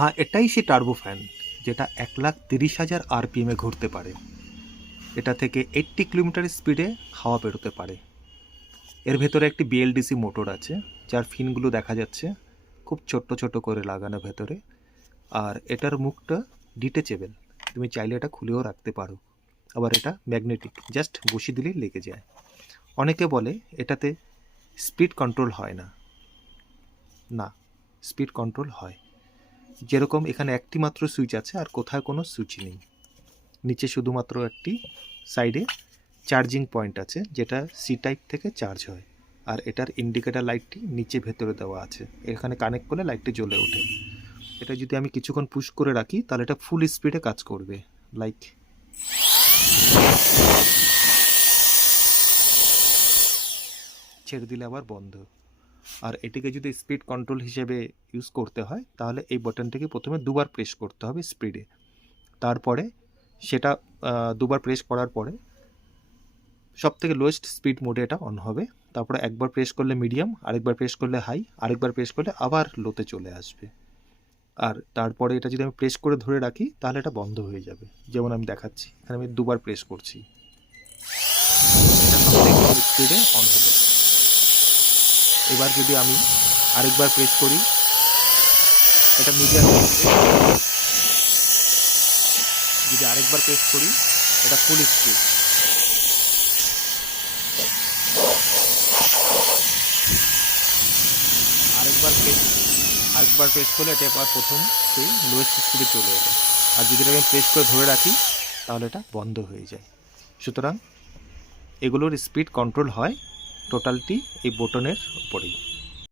হ্যাঁ, এটাই সেই টার্বো ফ্যান যেটা 1,30,000 আরপিএমে ঘুরতে পারে। এটা থেকে 80 কিলোমিটার স্পিডে হাওয়া বেরোতে পারে। এর ভেতরে একটি বিএলডিসি মোটর আছে, যার ফিনগুলো দেখা যাচ্ছে খুব ছোট্ট ছোট করে লাগানো ভেতরে। আর এটার মুখটা ডিটেচেবল, তুমি চাইলে এটা খুলেও রাখতে পারো। আবার এটা ম্যাগনেটিক, জাস্ট বসিয়ে দিলেই লেগে যায়। অনেকে বলে এটাতে স্পিড কন্ট্রোল হয় না। না, স্পিড কন্ট্রোল হয়। যেরকম এখানে একটি মাত্র সুইচ আছে, আর কোথায় কোনো সুইচ নেই। নিচে শুধুমাত্র একটি সাইডে চার্জিং পয়েন্ট আছে, যেটা সি টাইপ থেকে চার্জ হয়। আর এটার ইন্ডিকেটার লাইটটি নিচে ভেতরে দেওয়া আছে, এখানে কানেক্ট করলে লাইটটি জ্বলে ওঠে। এটা যদি আমি কিছুক্ষণ পুশ করে রাখি তাহলে এটা ফুল স্পিডে কাজ করবে। লাইক ছেড়ে দিলে আবার বন্ধ। আর এটিকে যদি স্পিড কন্ট্রোল হিসেবে ইউজ করতে হয় তাহলে এই বাটনটিকে প্রথমে দুবার প্রেস করতে হবে স্পিডে। তারপরে সেটা দুবার প্রেস করার পরে সবথেকে লোয়েস্ট স্পিড মোডে এটা অন হবে। তারপরে একবার প্রেস করলে মিডিয়াম, আরেকবার প্রেস করলে হাই, আরেকবার প্রেস করলে আবার লোতে চলে আসবে। আর তারপরে এটা যদি আমি প্রেস করে ধরে রাখি তাহলে এটা বন্ধ হয়ে যাবে। যেমন আমি দেখাচ্ছি, এখানে আমি দুবার প্রেস করছি, এটা সবথেকে কম স্পিডে অন হলো। এবার যদি আমি আরেকবার প্রেস করি, এটা মিডিয়াম স্পিডে। যদি আরেকবার প্রেস করি, এটা ফুল স্পিড। আরেকবার প্রেস করলে এটা আবার প্রথম সেই লোয়েস্ট স্পিডে চলে এলো। আর যদি এটা আমি প্রেস করে ধরে রাখি তাহলে এটা বন্ধ হয়ে যায়। সুতরাং এগুলোর স্পিড কন্ট্রোল হয় টোটালটি এই বোটনের উপরেই।